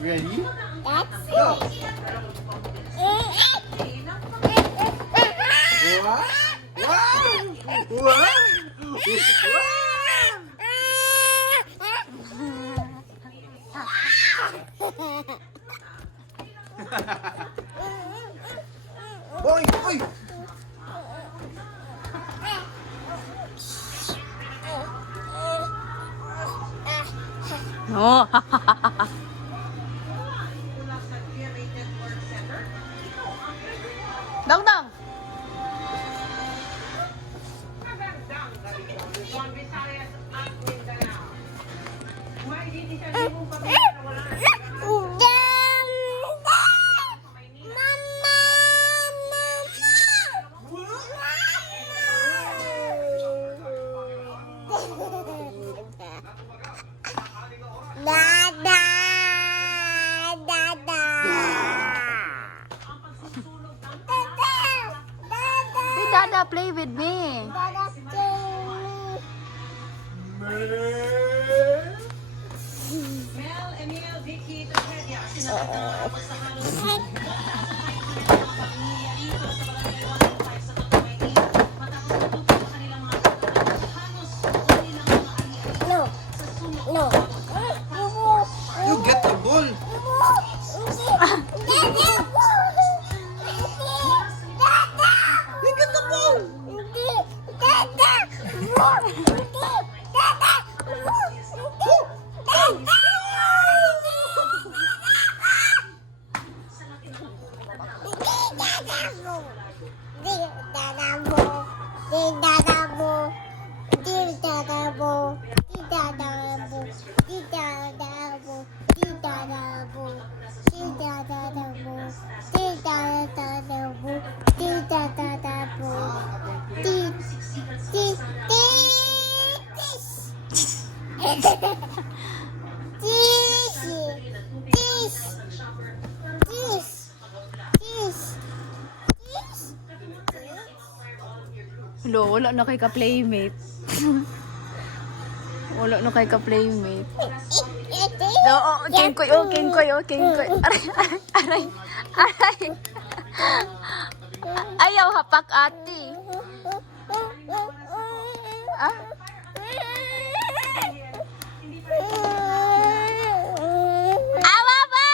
Ready? That's Go! Wow! Wow! Boy! Boy! No. Dong dong. Hey, Dada, play with me. Mel, Emil, Vicky, Tragedia, sinakata sa halos pamilya dito sa Barangay 105 sa Tatamayni. Matapos matuto sa kanilang mga katagang halos kanilang mga ari-ari sa sunod. You get the ball! You get the ball! Hello, wala na kay ka-playmate. Wala na kay ka-playmate. Oo, kengkoy, oh, kengkoy, oh, kengkoy. Aray, aray, aray, aray. Ayaw hapak ate. Ah? Awa ba?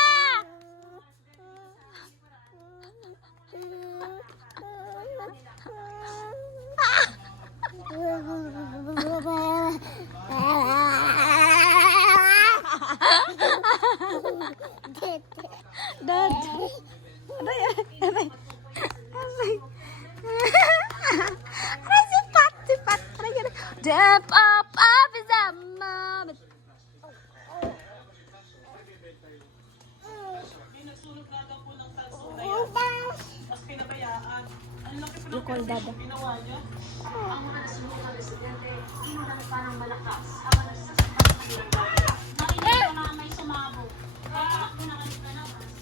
Dad. Aray, aray, aray. Aray, sipat, sipat. Aray, aray. Dep up, up is a mom. Nagsulog na daw po ng tansong na yan. Mas pinabayaan. Ang laki pa You call ng Dada. ginawa niya. Ang mga nasunugan residente, inulan parang malakas. Habang nagsasabang sa kanilang bahay, narinig ko na may sumabog. Kaya tumakbo na kanila naman.